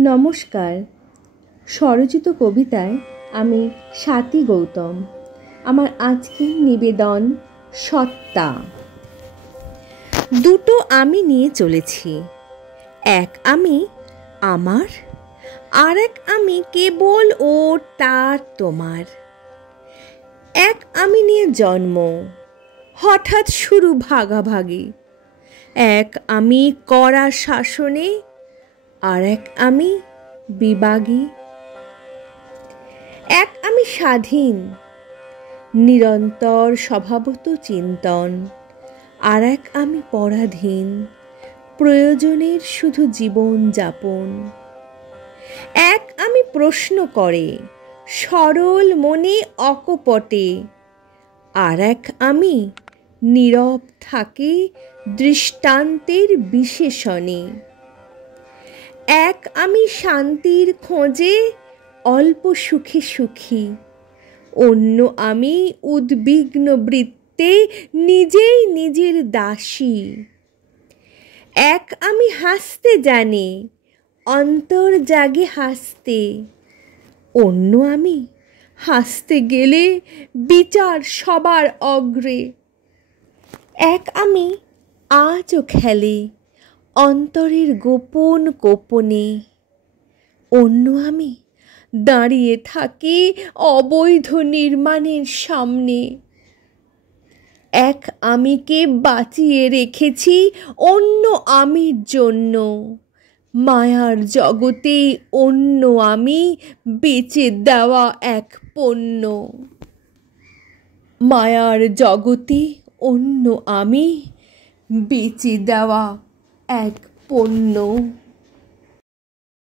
নমস্কার। স্বরচিত কবিতায় আমি স্বাতী গৌতম। আমার আজকের নিবেদন সত্তা। দুটো আমি নিয়ে চলেছি, এক আমি আমার, আর এক আমি কেবল ও তার তোমার। এক আমি নিয়ে জন্ম, হঠাৎ শুরু ভাগাভাগি। এক আমি কড়া শাসনে, আর এক আমি বিবাগী। এক আমি স্বাধীন, নিরন্তর স্বভাবত চিন্তন, আর এক আমি পরাধীন, প্রয়োজনের শুধু জীবন যাপন। এক আমি প্রশ্ন করে, সরল মনে অকপটে, আর এক আমি নীরব থাকে দৃষ্টান্তের বিশেষণে। এক আমি শান্তির খোঁজে, অল্প সুখে সুখী, অন্য আমি উদ্বিগ্ন বৃত্তে নিজেই নিজের দাসী। এক আমি হাসতে জানি, অন্তর জাগে হাসতে, অন্য আমি হাসতে গেলে বিচার সবার অগ্রে। এক আমি আজও খেলে অন্তরের গোপন গোপনে, অন্য আমি দাঁড়িয়ে থাকি অবৈধ নির্মাণের সামনে। এক আমিকে বাঁচিয়ে রেখেছি অন্য আমির জন্য, মায়ার জগতে অন্য আমি বেচে দেওয়া এক পণ্য। মায়ার জগতে অন্য আমি বেচে দেওয়া এক পণ্য।